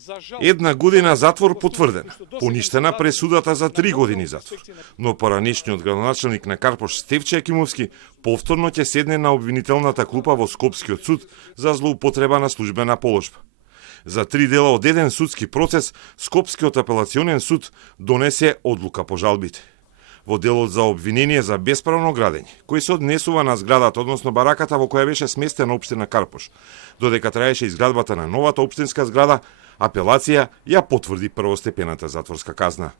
1 година затвор потврдена, поништена пресудата за 3 години затвор. Но поранешниот градоначелник на Карпош Стефче Јакимовски повторно ќе седне на обвинителната клупа во Скопскиот суд за злоупотреба на службена положба. За 3 дела од еден судски процес, Скопскиот апелационен суд донесе одлука по жалбите. Во делот за обвинение за бесправно градење, кој се однесува на зградата, односно бараката во која беше сместена општина Карпош, додека траеше изградбата на новата општинска зграда, апелација ја потврди првостепената затворска казна.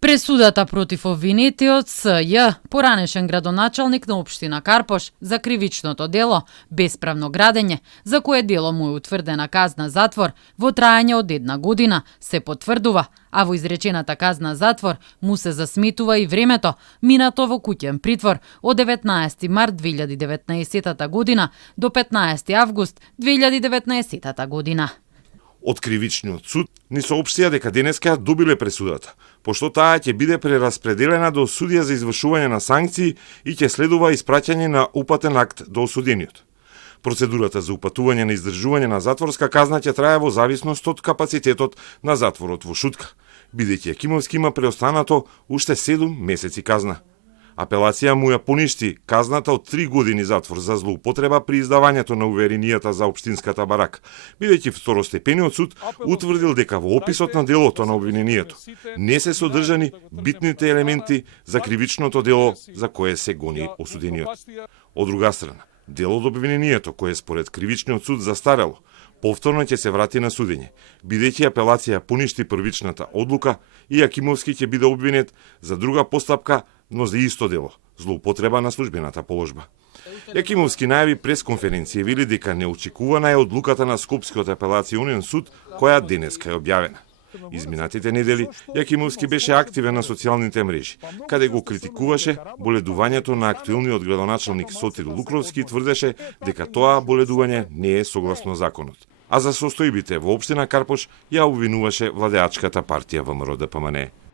Пресудата против обвинетиот С.Ј., поранешен градоначалник на општина Карпош, за кривичното дело бесправно градење, за кое дело му е утврдена казна затвор во траење од 1 година, се потврдува, а во изречената казна затвор му се засметува и времето минато во куќен притвор од 19 март 2019 година до 15 август 2019 година. Од кривичниот суд ни соопштија дека денеска ја добиле пресудата, пошто таа ќе биде прераспределена до судија за извршување на санкции и ќе следува испраќање на упатен акт до осудениот. Процедурата за упатување на издржување на затворска казна ќе трае во зависност од капацитетот на затворот во Шутка, бидејќи Јакимовски има преостанато уште 7 месеци казна. Апелација му ја поништи казната од 3 години затвор за злоупотреба при издавањето на уверенијата за општинската барака, бидејќи второстепениот суд утврдил дека во описот на делото на обвинението не се содржани битните елементи за кривичното дело за кое се гони осудениот. Од друга страна, дело од обвинението, кое според кривичниот суд застарело, повторно ќе се врати на судење, бидејќи апелација поништи првичната одлука и Јакимовски ќе биде обвинет за друга постапка, но за исто дело, злоупотреба на службената положба. Јакимовски најави пресконференција вели дека неочекувана е одлуката на Скопскиот апелационен суд, која денеска е објавена. Изминатите недели Јакимовски беше активен на социјалните мрежи, каде го критикуваше боледувањето на актуелниот градоначалник Сотир Лукровски и тврдеше дека тоа боледување не е согласно законот. А за состојбите во општина Карпош ја обвинуваше владеачката партија ВМРО-ДПМНЕ.